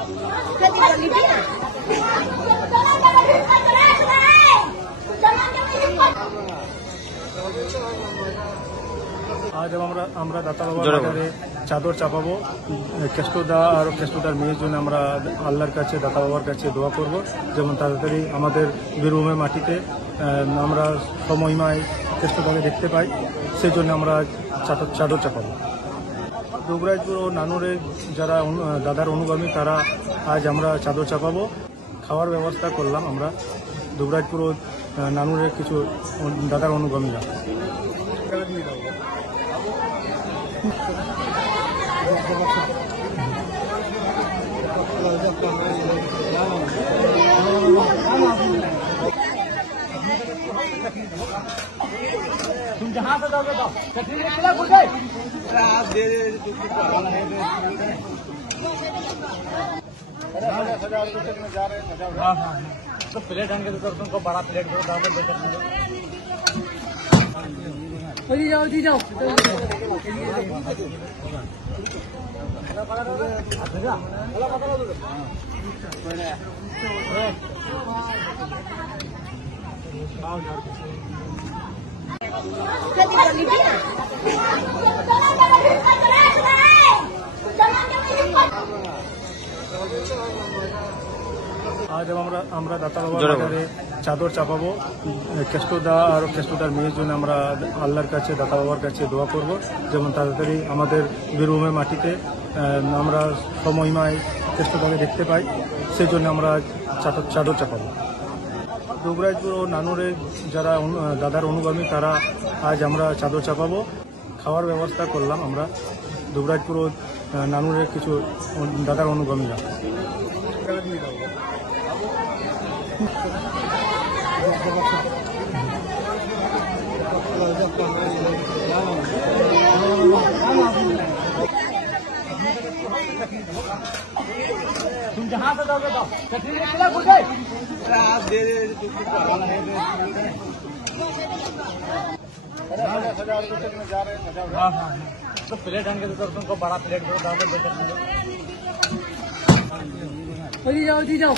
আজ আমরা দাতা বাবার বাজারে চাদর চাপাবো। কেষ্টদা আর কেষ্টদার মেয়ের জন্য আমরা আল্লাহর কাছে, দাতা বাবার কাছে দোয়া করব, যেমন তাড়াতাড়ি আমাদের বীরভূমের মাটিতে আমরা সমহিমায় কেষ্টদাকে দেখতে পাই। সেই জন্য আমরা চাদর চাপাবো। দুবরাজপুর ও নানুরের যারা দাদার অনুগামী, তারা আজ আমরা চাদর চাপাবো। খাওয়ার ব্যবস্থা করলাম আমরা দুবরাজপুর ও নানুরের কিছু দাদার অনুগামীরা। तुम जहाँ से जाओगे तो खिला खुल गए आप दे ₹1000 में जा रहे हैं। हाँ हाँ तो प्लेट आन के तो तुमको बड़ा प्लेट दो, दाम में बेहतर जाओ जी जाओ আজ আমরা দাতা বাবার বাজারে চাদর চাপাবো। কেষ্টদা আর কেষ্টদার মেয়ের জন্য আমরা আল্লাহর কাছে, দাতা বাবার কাছে দোয়া করব, যেমন তাড়াতাড়ি আমাদের বীরভূমের মাটিতে আমরা সমহিমায় কেষ্টদাকে দেখতে পাই। সেই জন্য আমরা চাদর চাপাবো। দুবরাজপুর ও নানুরের যারা দাদার অনুগামী, তারা আজ আমরা চাদর চাপাবো। খাওয়ার ব্যবস্থা করলাম আমরা দুবরাজপুর ও নানুরের কিছু দাদার অনুগামীরা। तुम जहाँ से जाओगे तो खिला खुल गए आप दे ₹1000 में जा रहे हैं। हाँ हाँ तो प्लेट आन के तो तुमको बड़ा प्लेट दो, दाम में बेहतर जाओ जी जाओ